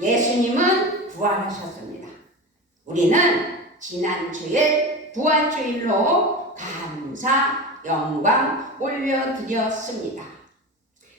예수님은 부활하셨습니다. 우리는 지난 주일 부활주일로 감사, 영광 올려드렸습니다.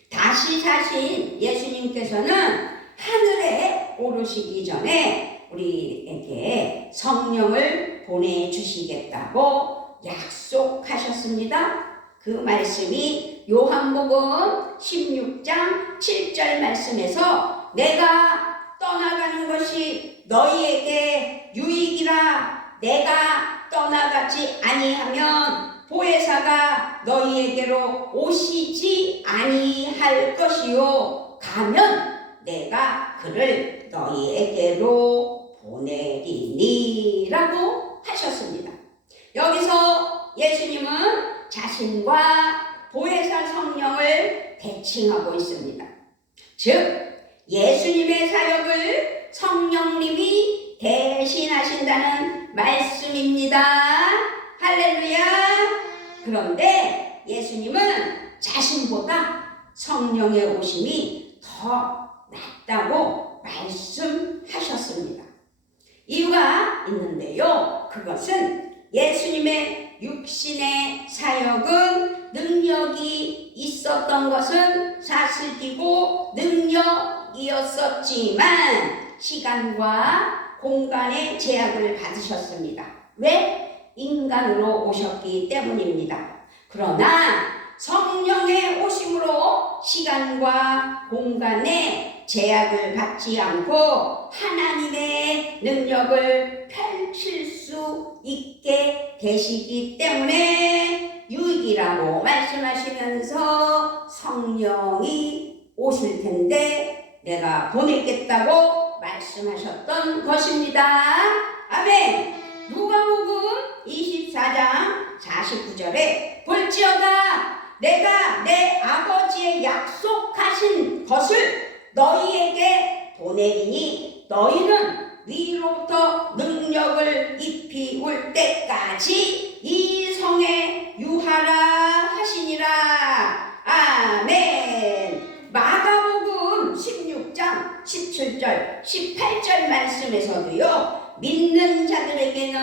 다시 사신 예수님께서는 하늘에 오르시기 전에 우리에게 성령을 보내주시겠다고 약속하셨습니다. 그 말씀이 요한복음 16장 7절 말씀에서 내가 떠나가는 것이 너희에게 유익이라. 내가 떠나가지 아니하면 보혜사가 너희에게로 오시지 아니할 것이요 가면 내가 그를 너희에게로 보내리니라고 하셨습니다. 여기서 예수님은 자신과 보혜사 성령을 대칭하고 있습니다. 즉 예수님의 사역을 성령님이 대신하신다는 말씀입니다. 할렐루야. 그런데 예수님은 자신보다 성령의 오심이 더 낫다고 말씀하셨습니다. 이유가 있는데요. 그것은 예수님의 육신의 사역은 능력이 있었던 것은 사실이고 능력이었었지만 시간과 공간의 제약을 받으셨습니다. 왜? 인간으로 오셨기 때문입니다. 그러나 성령의 오심으로 시간과 공간의 제약을 받지 않고 하나님의 능력을 펼칠 수 있게 되시기 때문에 유익이라고 말씀하시면서 성령이 오실 텐데 내가 보내겠다고 말씀하셨던 것입니다. 아멘. 누가복음 24장 49절에 볼지어다 내가 내 아버지의 약속하신 것을 너희에게 보내리니 너희는 위로부터 능력을 입히 올 때까지 이 성에 유하라 하시니라. 아멘. 마가복음 16장 17절 18절 말씀에서도요 믿는 자들에게는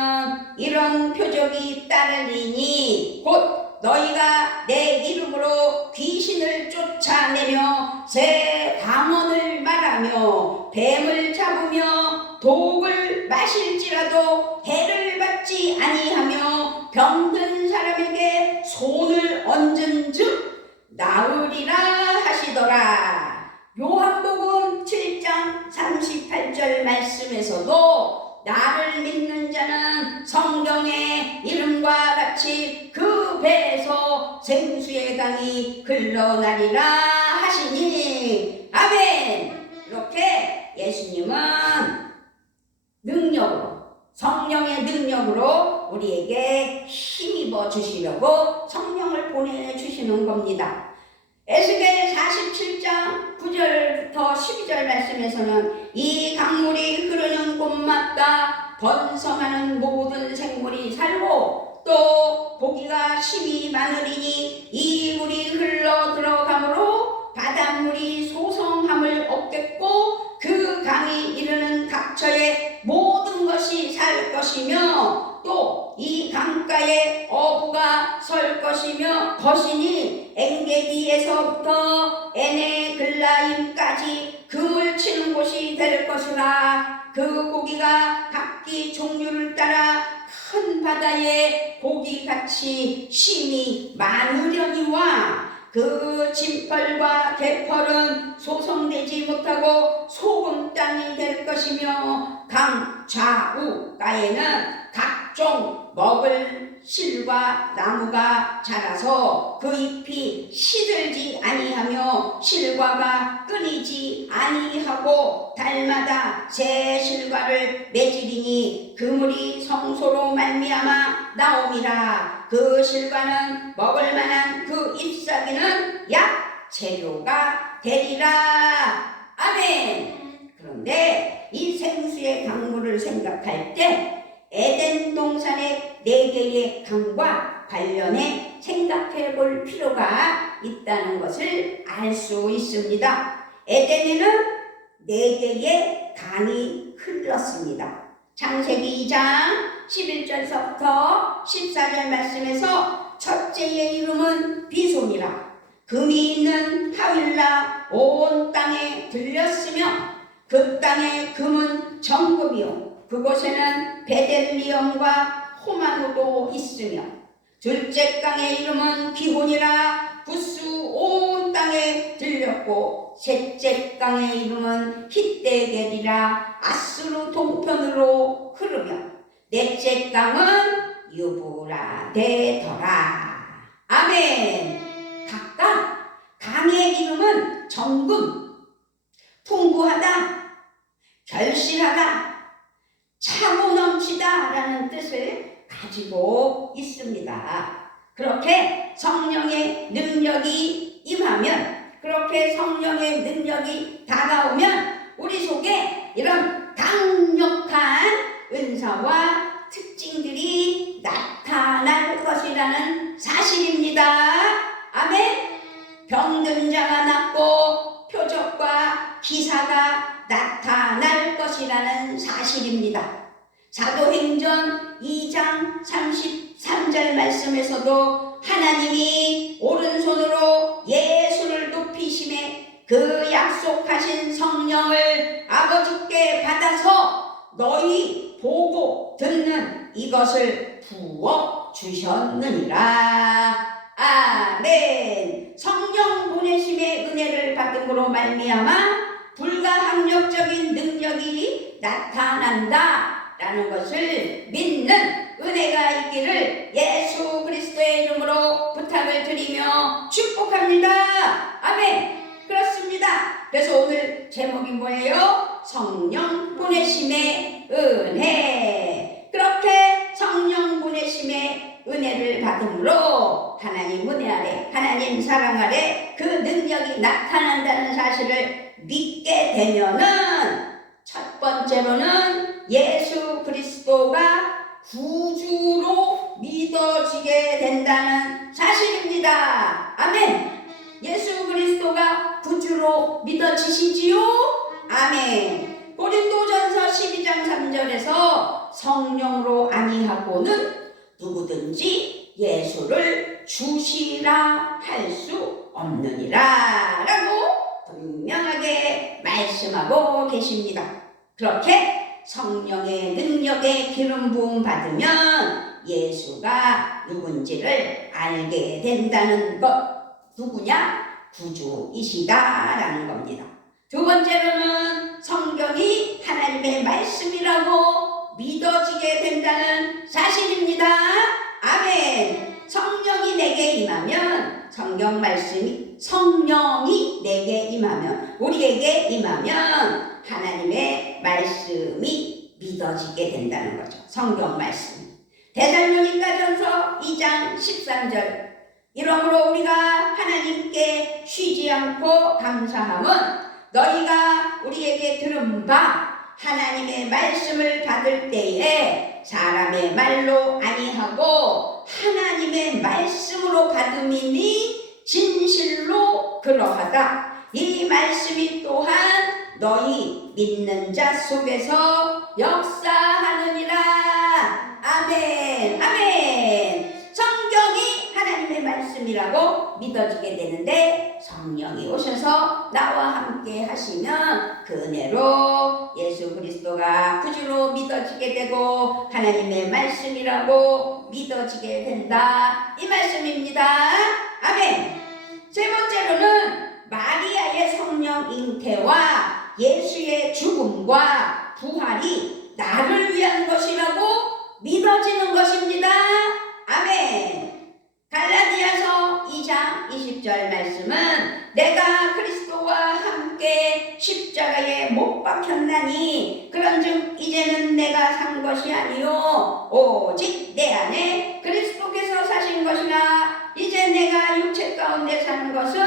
이런 표적이 따르리니 곧 너희가 내 이름으로 귀신을 쫓아내며 새 방언을 말하며 뱀을 잡으며 독을 마실지라도 해를 받지 아니하며 병든 사람에게 손을 얹은 즉 나으리라 하시더라. 요한복음 7장 38절 말씀에서도 나를 믿는 자는 성경의 이름과 같이 그 배에서 생수의 강이 흘러나리라 하시니 아멘. 이렇게 예수님은 능력으로 성령의 능력으로 우리에게 힘입어 주시려고 성령을 보내주시는 겁니다. 에스겔 47장 9절부터 12절 말씀에서는 이 강물이 흐르는 곳마다 번성하는 모든 생물이 살고 또 고기가 심이 많으리니 이 물이 흘러 들어가므로 바닷물이 소성함을 얻겠고 그 강이 이르는 각처에 모든 것이 살 것이며 또 이 강가에 어부가 설 것이니 엔게디에서부터 에네글라임까지 금을 치는 곳이 될 것이라. 그 고기가 각기 종류를 따라 큰 바다의 고기같이 심이 많으려니와 그 진펄과 개펄은 소성되지 못하고 소금 땅이 될 것이며 강 좌우가에는 각종 먹을 실과 나무가 자라서 그 잎이 시들지 아니하며 실과가 끊이지 아니하고 달마다 새 실과를 맺으리니 그물이 성소로 말미암아 나옴이라. 그 실과는 먹을 만한 그 잎사귀는 약 재료가 되리라. 아멘. 그런데 이 생수의 강물을 생각할 때 에덴 동산의 4개의 강과 관련해 생각해 볼 필요가 있다는 것을 알 수 있습니다. 에덴에는 4개의 강이 흘렀습니다. 창세기 2장 11절서부터 14절 말씀에서 첫째의 이름은 비손이라. 금이 있는 하윌라 온 땅에 들렸으며 그 땅의 금은 정금이요 그곳에는 베델리엄과 호마노도 있으며 둘째 강의 이름은 기혼이라 구스 온 땅에 들렸고 셋째 강의 이름은 히데겔이라 아수르 동편으로 흐르며 넷째 강은 유브라데더라. 아멘. 각각 강의 이름은 정금, 풍부하다, 결실하다, 차고 넘치다 라는 뜻을 가지고 있습니다. 그렇게 성령의 능력이 임하면, 그렇게 성령의 능력이 다가오면 우리 속에 이런 강력한 은사와 특징들이 나타날 것이라는 사실입니다. 아멘. 병든 자가 낫고 표적과 기사가 나타날 것이라는 사실입니다. 사도행전 2장 33절 말씀에서도 하나님이 오른손으로 예수를 높이심에 그 약속하신 성령을 아버지께 받아서 너희 보고 듣는 이것을 부어 주셨느니라. 아멘. 성령 보내심의 은혜를 받음으로 말미암아 불가항력적인 능력이 나타난다 라는 것을 믿는 은혜가 있기를 예수 그리스도의 이름으로 부탁을 드리며 축복합니다. 아멘. 그렇습니다. 그래서 오늘 제목이 뭐예요? 성령 보내심의 은혜. 그렇게 성령 보내심의 은혜를 받음으로 하나님 은혜 아래, 하나님 사랑 아래 그 능력이 나타난다는 사실을 믿게 되면은 첫 번째로는 예수 그리스도가 구주로 믿어지게 된다는 사실입니다. 아멘. 예수 그리스도가 구주로 믿어지시지요? 아멘. 고린도전서 12장 3절에서 성령으로 아니하고는 누구든지 예수를 주시라 할 수 없느니라 라고 분명하게 말씀하고 계십니다. 그렇게 성령의 능력에 기름 부음 받으면 예수가 누군지를 알게 된다는 것. 누구냐? 구주이시다라는 겁니다. 두 번째로는 성경이 하나님의 말씀이라고 믿어지게 된다는 사실입니다. 아멘. 성령이 내게 임하면, 성경 말씀이, 성령이 내게 임하면, 우리에게 임하면 하나님의 말씀이 믿어지게 된다는 거죠. 성경 말씀. 데살로니가전서 2장 13절. 이러므로 우리가 하나님께 쉬지 않고 감사함은 너희가 우리에게 들은 바 하나님의 말씀을 받을 때에 사람의 말로 아니하고 하나님의 말씀으로 받음이니 진실로 그러하다. 이 말씀이 또한 너희 믿는 자 속에서 역사하느니라. 아멘. 아멘. 성경이 하나님의 말씀이라고 믿어지게 되는데 성령이 오셔서 나와 함께 하시면 그 은혜로 예수 그리스도가 구주로 믿어지게 되고 하나님의 말씀이라고 믿어지게 된다. 이 말씀입니다. 아멘. 세 번째로는 마리아의 성령 잉태와 예수의 죽음과 부활이 나를 위한 것이라고 믿어지는 것입니다. 아멘. 갈라디아서 2장 20절 말씀은 내가 그리스도와 함께 십자가에 못 박혔나니 그런즉 이제는 내가 산 것이 아니요 오직 내 안에 그리스도께서 사신 것이나 이제 내가 육체 가운데 사는 것은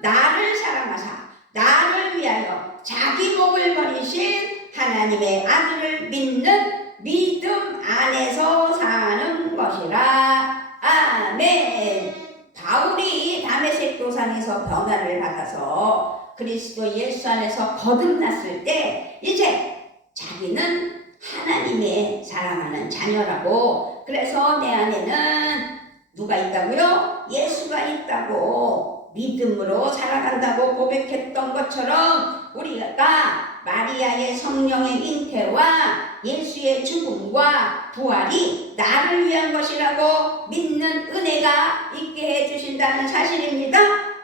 나를 사랑하사 나를 위하여 자기 몸을 버리신 하나님의 아들을 믿는 믿음 안에서 사는 것이라. 아멘. 바울이 다메섹 도상에서 변화를 받아서 그리스도 예수 안에서 거듭났을 때 이제 자기는 하나님의 사랑하는 자녀라고, 그래서 내 안에는 누가 있다고요? 예수가 있다고 믿음으로 살아간다고 고백했던 것처럼 우리가 마리아의 성령의 잉태와 예수의 죽음과 부활이 나를 위한 것이라고 믿는 은혜가 있게 해주신다는 사실입니다.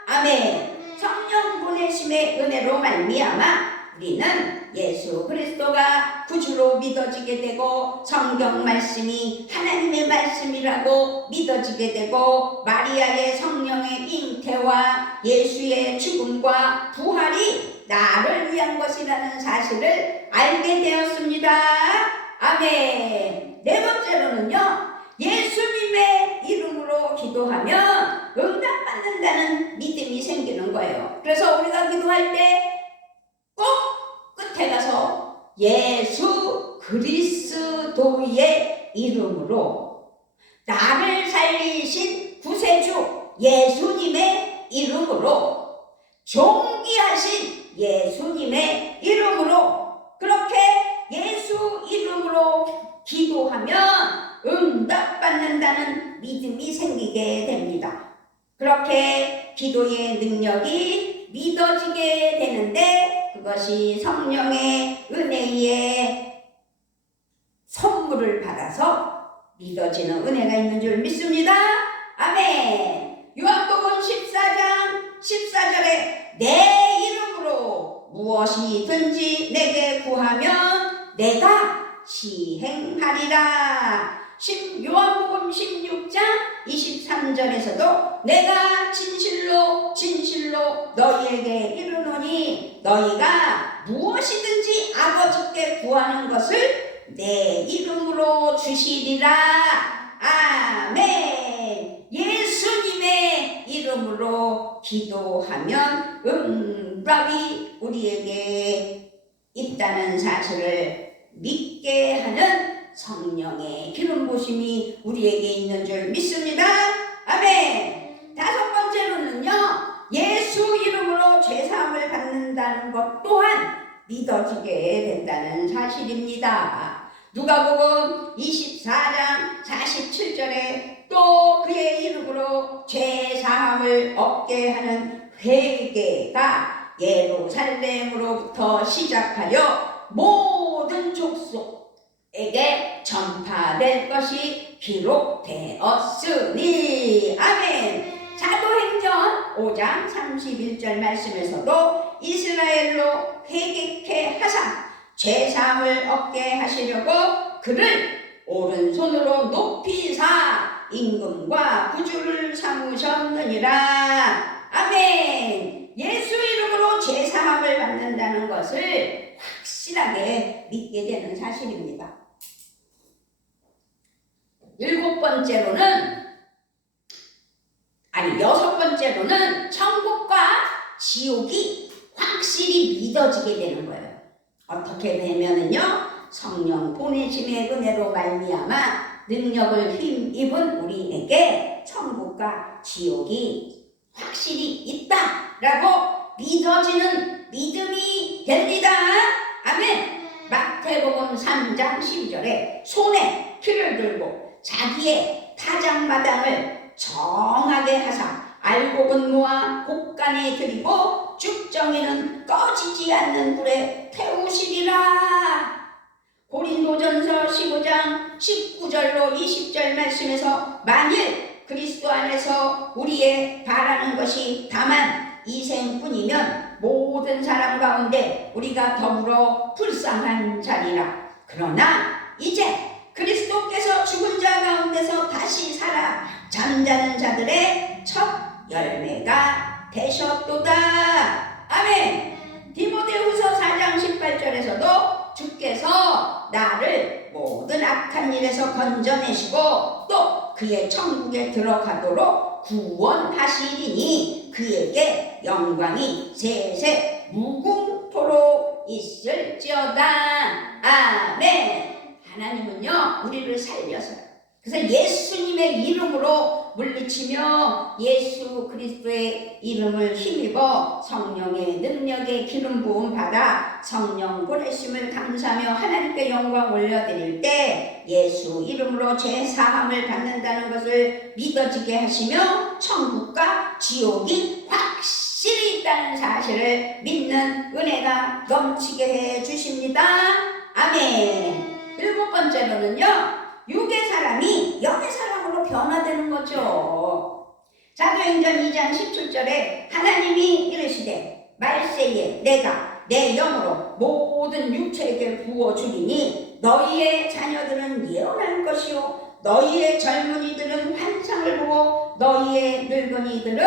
아멘. 성령 보내심의 은혜로 말미암아 우리는 예수 그리스도가 구주로 믿어지게 되고 성경 말씀이 하나님의 말씀이라고 믿어지게 되고 마리아의 성령의 잉태와 예수의 죽음과 부활이 나를 위한 것이라는 사실을 알게 되었습니다. 아멘. 네 번째로는요, 예수님의 이름으로 기도하면 응답받는다는 믿음이 생기는 거예요. 그래서 우리가 기도할 때 꼭 끝에 가서 예수 그리스도의 이름으로, 나를 살리신 구세주 예수님의 이름으로, 존귀하신 예수님의 이름으로, 그렇게 예수 이름으로 기도하면 응답받는다는 믿음이 생기게 됩니다. 그렇게 기도의 능력이 믿어지게 되는데 그것이 성령의 은혜의 선물을 받아서 믿어지는 은혜가 있는 줄 믿습니다. 아멘. 요한복음 14장 14절에 내 이름으로 무엇이든지 내게 구하면 내가 시행하리라. 요한복음 16장 23절에서도 내가 진실로 진실로 너희에게 이르노니 너희가 무엇이든지 아버지께 구하는 것을 내 이름으로 주시리라. 아멘. 예수님의 이름으로 기도하면 응답이 우리에게 있다는 사실을 믿게 하는 성령의 기름 부으심이 우리에게 있는 줄 믿습니다. 아멘. 다섯 번째로는요, 예수 이름으로 죄사함을 받는다는 것 또한 믿어지게 된다는 사실입니다. 누가복음 24장 47절에 또 그의 이름으로 죄사함을 얻게 하는 회개가 예루살렘으로부터 시작하여 모든 족속에게 전파될 것이 기록되었으니. 아멘. 사도행전 5장 31절 말씀에서도 이스라엘로 회개케 하사 죄사함을 얻게 하시려고 그를 오른손으로 높이사 임금과 구주를 삼으셨느니라. 아멘. 예수 이름으로 죄사함을 받는다는 것을 확실하게 믿게 되는 사실입니다. 여섯 번째로는 천국과 지옥이 확실히 믿어지게 되는 거예요. 어떻게 되면은요, 성령 보내심의 은혜로 말미암아 능력을 힘입은 우리에게 천국과 지옥이 확실히 있다라고 믿어지는 믿음이 됩니다. 아멘. 마태복음 3장 12절에 손에 키를 들고 자기의 타작마당을 정하게 하사 알곡은 모아 곡간에 들이고 쭉정이는 꺼지지 않는 불에 태우시리라. 고린도전서 15장 19절로 20절 말씀에서 만일 그리스도 안에서 우리의 바라는 것이 다만 이 생뿐이면 모든 사람 가운데 우리가 더불어 불쌍한 자리라. 그러나 이제 그리스도께서 죽은 자 가운데서 다시 살아 잠자는 자들의 첫 열매가 되셨도다. 아멘. 디모데후서 4장 18절에서도 주께서 나를 모든 악한 일에서 건져내시고 또 그의 천국에 들어가도록 구원하시리니 그에게 영광이 세세 무궁토록 있을지어다. 아멘. 하나님은요, 우리를 살려서요, 그래서 예수님의 이름으로 물리치며 예수 그리스도의 이름을 힘입어 성령의 능력에 기름 부음 받아 성령 보내심을 감사하며 하나님께 영광 올려드릴 때 예수 이름으로 죄 사함을 받는다는 것을 믿어지게 하시며 천국과 지옥이 확실히 있다는 사실을 믿는 은혜가 넘치게 해 주십니다. 아멘. 7번째로는요, 육의 사람이 영의 사람으로 변화되는 거죠. 사도행전 2장 17절에 하나님이 이르시되 말세에 내가 내 영으로 모든 육체에게 부어주리니 너희의 자녀들은 예언할 것이요 너희의 젊은이들은 환상을 보고 너희의 늙은이들은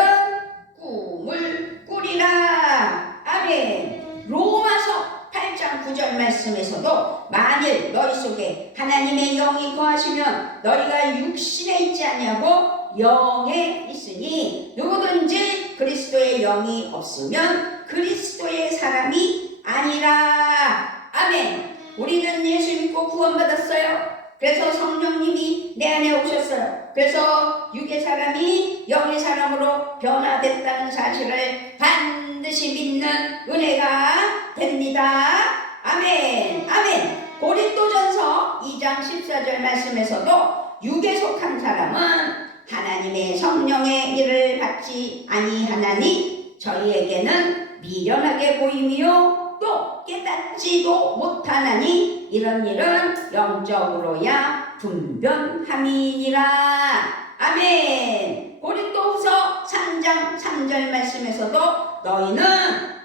꿈을 꾸리라. 아멘. 로마서 8장 9절 말씀에서도 만일 너희 속에 하나님의 영이 거하시면 너희가 육신에 있지 아니하고 영에 있으니 누구든지 그리스도의 영이 없으면 그리스도의 사람이 아니라. 아멘. 우리는 예수 믿고 구원받았어요. 그래서 성령님이 내 안에 오셨어요. 그래서 육의 사람이 영의 사람으로 변화됐다는 사실을 반드시 믿는 은혜가 됩니다. 아멘. 아멘. 고린도전서 2장 14절 말씀에서도 육에 속한 사람은 하나님의 성령의 일을 받지 아니하나니 저희에게는 미련하게 보이며 또 깨닫지도 못하나니 이런 일은 영적으로야 분별함이니라. 아멘. 고린도후서 3장 3절 말씀에서도 너희는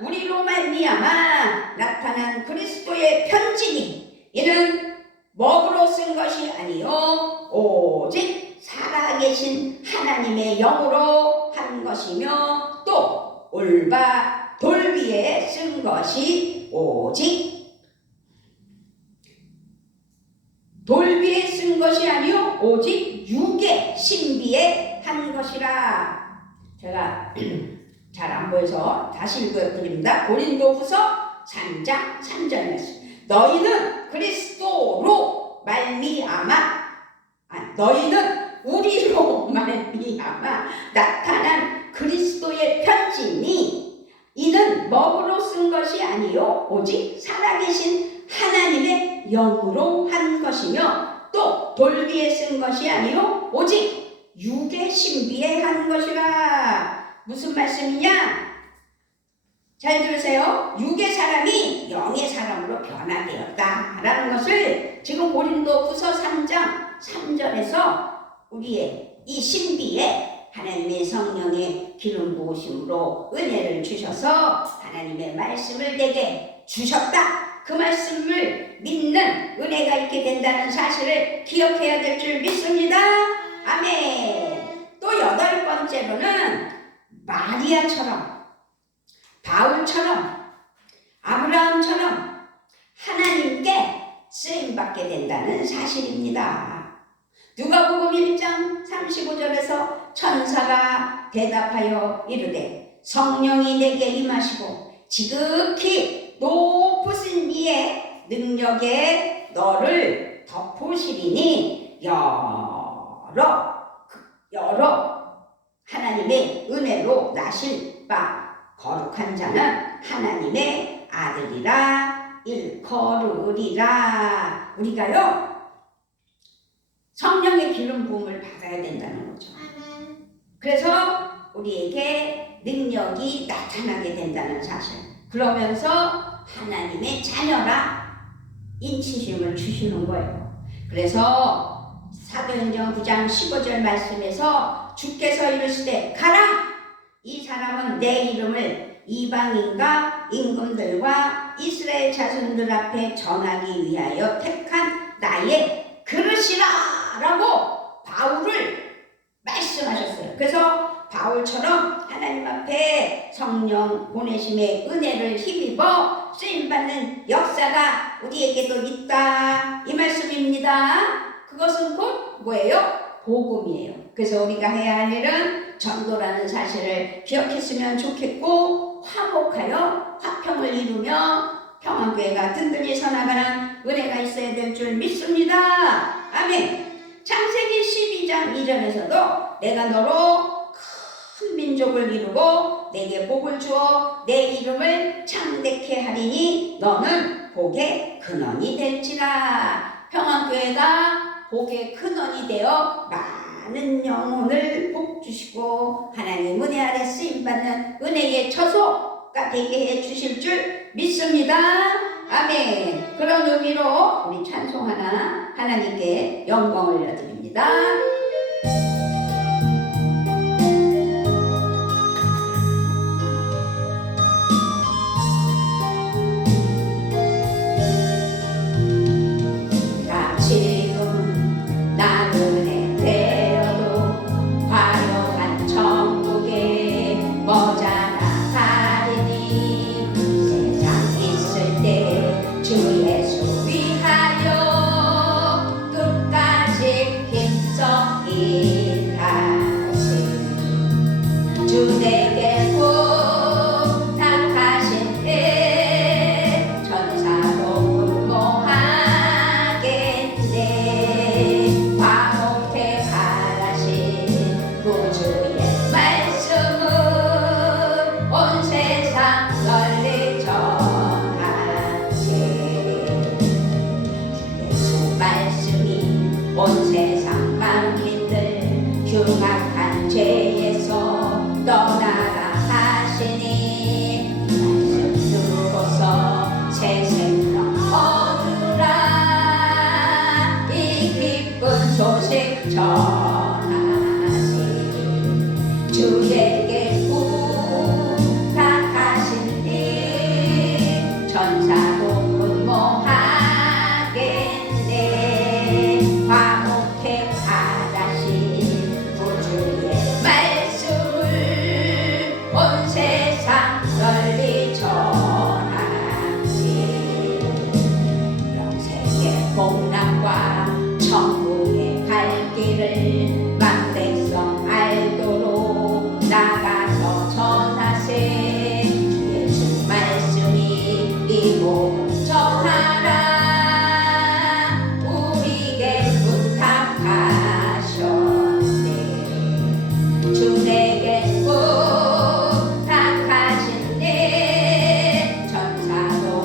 우리로 말미암아 나타난 그리스도의 편지니 이는 먹으로 쓴 것이 아니요 오직 살아계신 하나님의 영으로 한 것이며 또 올바 돌 위에 쓴 것이 오직 돌 위에 쓴 것이 아니요 오직 육의 신비에 한 것이라. 제가 잘 안 보여서 다시 읽어드립니다. 고린도후서 3장 3절 말씀. 너희는 그리스도로 말미암아 너희는 우리로 말미암아 나타난 그리스도의 편지니 이는 먹으로 쓴 것이 아니요 오직 살아계신 하나님의 영으로 한 것이며 또 돌 위에 쓴 것이 아니요 오직 육의 신비에 한 것이라. 무슨 말씀이냐? 잘 들으세요. 육의 사람이 영의 사람으로 변화되었다라는 것을 지금 고린도후서 3장 3절에서 우리의 이 신비에 하나님의 성령의 기름 부으심으로 은혜를 주셔서 하나님의 말씀을 내게 주셨다. 그 말씀을 믿는 은혜가 있게 된다는 사실을 기억해야 될 줄 믿습니다. 아멘. 또 8번째로는 마리아처럼 바울처럼 아브라함처럼 하나님께 쓰임받게 된다는 사실입니다. 누가복음 1장 35절에서 천사가 대답하여 이르되 성령이 내게 임하시고 지극히 높으신 이의 능력에 너를 덮으시리니 여러 하나님의 은혜로 나실 바 거룩한 자는 하나님의 아들이라 일컬으리라. 우리가요 성령의 기름 부음을 받아야 된다는 거죠. 그래서 우리에게 능력이 나타나게 된다는 사실. 그러면서 하나님의 자녀라 인치심을 주시는 거예요. 그래서 사도행전 9장 15절 말씀에서 주께서 이르시되 가라! 이 사람은 내 이름을 이방인과 임금들과 이스라엘 자손들 앞에 전하기 위하여 택한 나의 그릇이라 라고 바울을 말씀하셨어요. 그래서 바울처럼 하나님 앞에 성령 보내심의 은혜를 힘입어 쓰임받는 역사가 우리에게도 있다 이 말씀입니다. 그것은 곧 뭐예요? 복음이에요. 그래서 우리가 해야 할 일은 전도라는 사실을 기억했으면 좋겠고 화목하여 화평을 이루며 평안교회가 든든히 서나가는 은혜가 있어야 될 줄 믿습니다. 아멘. 창세기 12장 2절에서도 내가 너로 큰 민족을 이루고 내게 복을 주어 내 이름을 창대케 하리니 너는 복의 근원이 될지라. 평안교회가 복의 근원이 되어 많은 영혼을 복 주시고 하나님 은혜 아래 쓰임받는 은혜의 처소가 되게 해 주실 줄 믿습니다. 아멘. 그런 의미로 우리 찬송 하나 하나님께 영광을 올려드립니다. 온 세상 만민들 흉악한 죄에서 떠나라 하시니 말씀 듣고서 새 생명 얻으라. 이 기쁜 소식 전하시. 주에게 부탁하신 일 천사도 복락과 천국의 갈 길을 만백성 알도록 나가서 전하세. 예수 말씀이 이 복음 전하라. 우리에게 부탁하셨네. 주 내게 부탁하신네. 천사도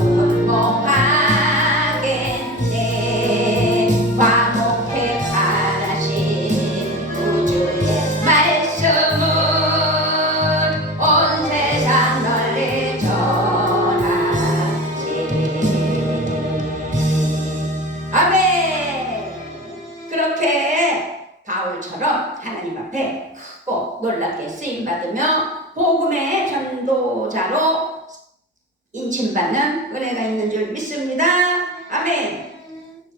바울처럼 하나님 앞에 크고 놀랍게 쓰임받으며 복음의 전도자로 인침받는 은혜가 있는 줄 믿습니다. 아멘.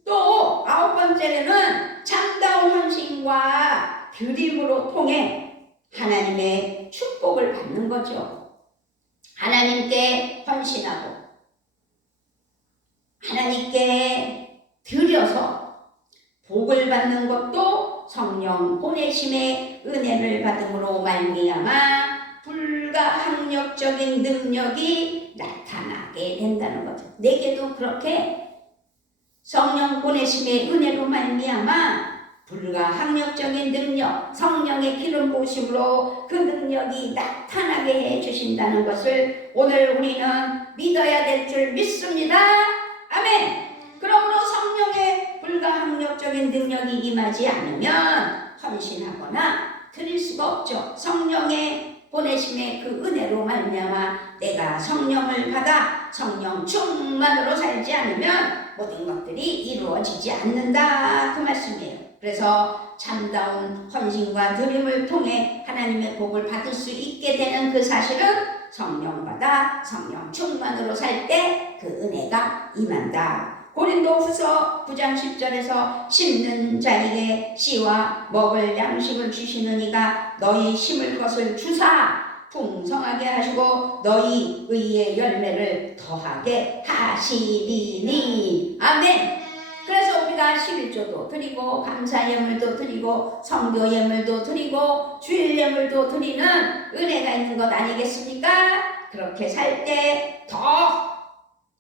또 9번째는 참다운 헌신과 드림으로 통해 하나님의 축복을 받는 거죠. 하나님께 헌신하고 하나님께 드려서 복을 받는 것도 성령 보내심의 은혜를 받음으로 말미암아 불가항력적인 능력이 나타나게 된다는 거죠. 내게도 그렇게 성령 보내심의 은혜로 말미암아 불가항력적인 능력, 성령의 기름 부으심으로 그 능력이 나타나게 해 주신다는 것을 오늘 우리는 믿어야 될 줄 믿습니다. 아멘. 그러므로 성령의 불가항력적인 능력이 임하지 않으면 헌신하거나 드릴 수가 없죠. 성령의 보내심의 그 은혜로 말미암아 내가 성령을 받아 성령 충만으로 살지 않으면 모든 것들이 이루어지지 않는다, 그 말씀이에요. 그래서 참다운 헌신과 드림을 통해 하나님의 복을 받을 수 있게 되는 그 사실은 성령 받아 성령 충만으로 살 때 그 은혜가 임한다. 고린도후서 9장 10절에서 심는 자에게 씨와 먹을 양식을 주시는 이가 너희 심을 것을 주사 풍성하게 하시고 너희 의의 열매를 더하게 하시리니. 아멘. 그래서 우리가 11조도 드리고 감사 예물도 드리고 성교 예물도 드리고 주일 예물도 드리는 은혜가 있는 것 아니겠습니까? 그렇게 살 때 더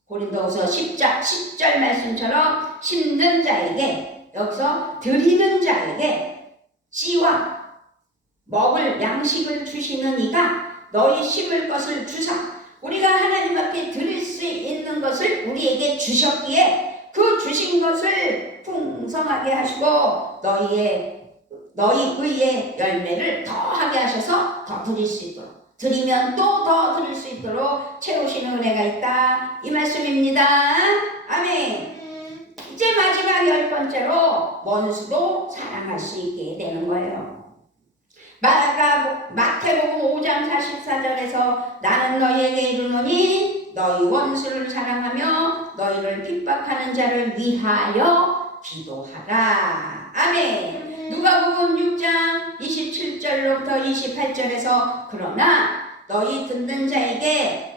고린도후서 10절 말씀처럼 심는 자에게 여기서 드리는 자에게 씨와 먹을 양식을 주시는 이가 너희 심을 것을 주사 우리가 하나님 앞에 드릴 수 있는 것을 우리에게 주셨기에 그 주신 것을 풍성하게 하시고 너희 의의 열매를 더하게 하셔서 더 드릴 수 있도록 드리면 또 더 드릴 수 있도록 채우시는 은혜가 있다 이 말씀입니다. 아멘. 이제 마지막 10번째로 원수도 사랑할 수 있게 되는 거예요. 마태복음 5장 44절에서 나는 너희에게 이르노니 너희 원수를 사랑하며 너희를 핍박하는 자를 위하여 기도하라. 아멘. 누가복음 6장 27절로부터 28절에서 그러나 너희 듣는 자에게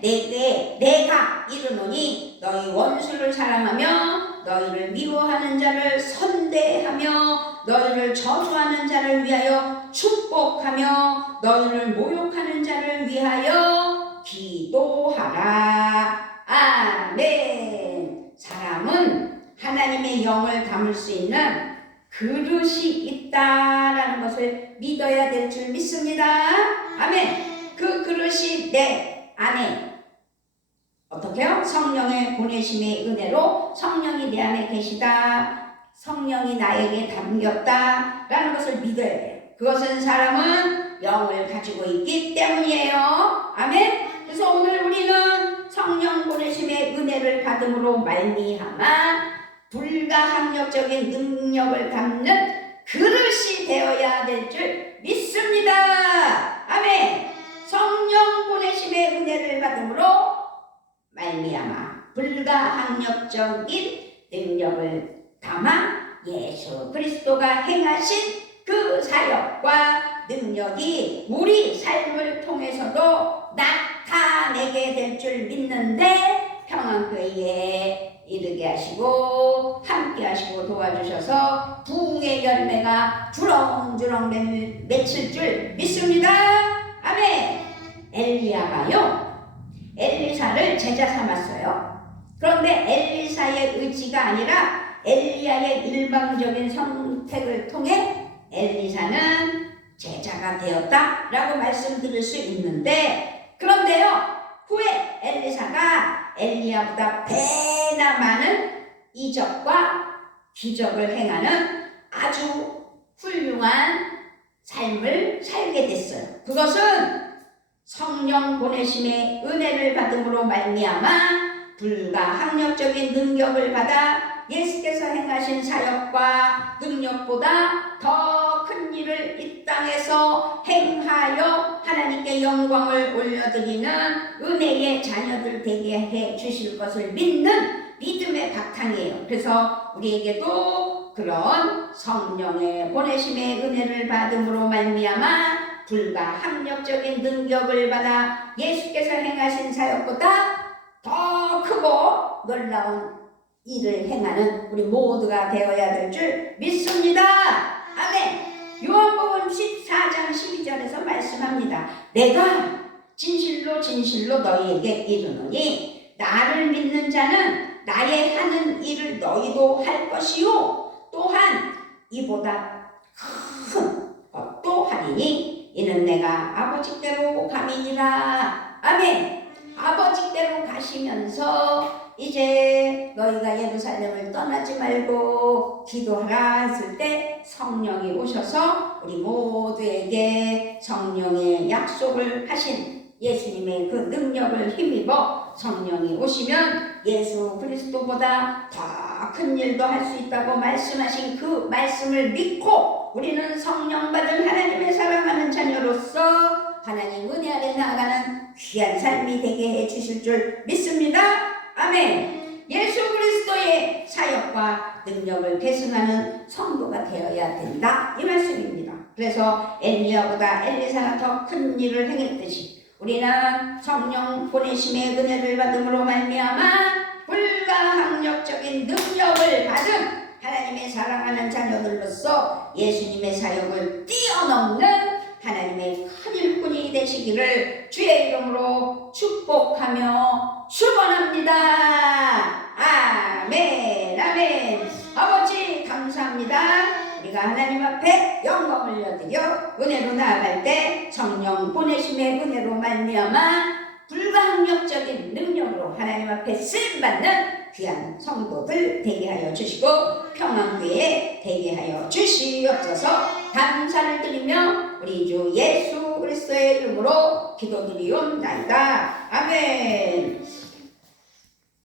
내가 이르노니 너희 원수를 사랑하며 너희를 미워하는 자를 선대하며 너희를 저주하는 자를 위하여 축복하며 너희를 모욕하는 자를 위하여 기도하라. 아멘. 사람은 하나님의 영을 담을 수 있는 그릇이 있다라는 것을 믿어야 될 줄 믿습니다. 아멘. 그 그릇이 내 안에 어떻게요? 성령의 보내심의 은혜로 성령이 내 안에 계시다. 성령이 나에게 담겼다 라는 것을 믿어야 돼요. 그것은 사람은 영을 가지고 있기 때문이에요. 아멘. 그래서 오늘 우리는 성령 보내심의 은혜를 받음으로 말미암아 불가항력적인 능력을 담는 그릇이 되어야 될 줄 믿습니다. 아멘. 성령 보내심의 은혜를 받음으로 말미암아 불가항력적인 능력을 담아 예수 그리스도가 행하신 그 사역과 능력이 우리 삶을 통해서도 나타내게 될 줄 믿는데 평안교회에 이르게 하시고 함께 하시고 도와주셔서 부흥의 열매가 주렁주렁 맺힐 줄 믿습니다. 아멘. 엘리야가요 엘리사를 제자 삼았어요. 그런데 엘리사의 의지가 아니라 엘리야의 일방적인 선택을 통해 엘리사는 제자가 되었다 라고 말씀드릴 수 있는데 그런데요 후에 엘리사가 엘리야보다 배나 많은 이적과 기적을 행하는 아주 훌륭한 삶을 살게 됐어요. 그것은 성령 보내심의 은혜를 받음으로 말미암아 불가항력적인 능력을 받아 예수께서 행하신 사역과 능력보다 더 큰 일을 이 땅에서 행하여 하나님께 영광을 올려드리는 은혜의 자녀들 되게 해 주실 것을 믿는 믿음의 바탕이에요. 그래서 우리에게도 그런 성령의 보내심의 은혜를 받음으로 말미암아 불가항력적인 능력을 받아 예수께서 행하신 사역보다 더 크고 놀라운 일을 행하는 우리 모두가 되어야 될 줄 믿습니다. 아멘. 요한복음 14장 12절에서 말씀합니다. 내가 진실로 진실로 너희에게 이르노니 나를 믿는 자는 나의 하는 일을 너희도 할 것이요 또한 이보다 큰 것도 하리니 이는 내가 아버지께로 가미니라. 아멘. 아버지께로 가시면서 이제 너희가 예루살렘을 떠나지 말고 기도하라 했을 때 성령이 오셔서 우리 모두에게 성령의 약속을 하신 예수님의 그 능력을 힘입어 성령이 오시면 예수 그리스도보다 더 큰 일도 할 수 있다고 말씀하신 그 말씀을 믿고 우리는 성령 받은 하나님의 사랑하는 자녀로서 하나님 은혜 아래 나아가는 귀한 삶이 되게 해 주실 줄 믿습니다. 아멘. 예수 그리스도의 사역과 능력을 계승하는 성도가 되어야 된다 이 말씀입니다. 그래서 엘리야보다 엘리사가 더 큰 일을 행했듯이 우리는 성령 보내심의 은혜를 받음으로 말미암아 불가항력적인 능력을 받은 하나님의 사랑하는 자녀들로서 예수님의 사역을 뛰어넘는 하나님의 큰 일꾼이 되시기를 주의 이름으로 축복하며 축원합니다. 아멘. 아멘. 아버지 감사합니다. 저희가 하나님 앞에 영광을 올려드려 은혜로 나아갈 때 성령 보내심의 은혜로 말미암아 불가항력적인 능력으로 하나님 앞에 쓰임받는 귀한 성도들 되게 하여 주시고 평안교회 되게 하여 주시옵소서. 감사를 드리며 우리 주 예수 그리스도의 이름으로 기도드리옵나이다. 아멘.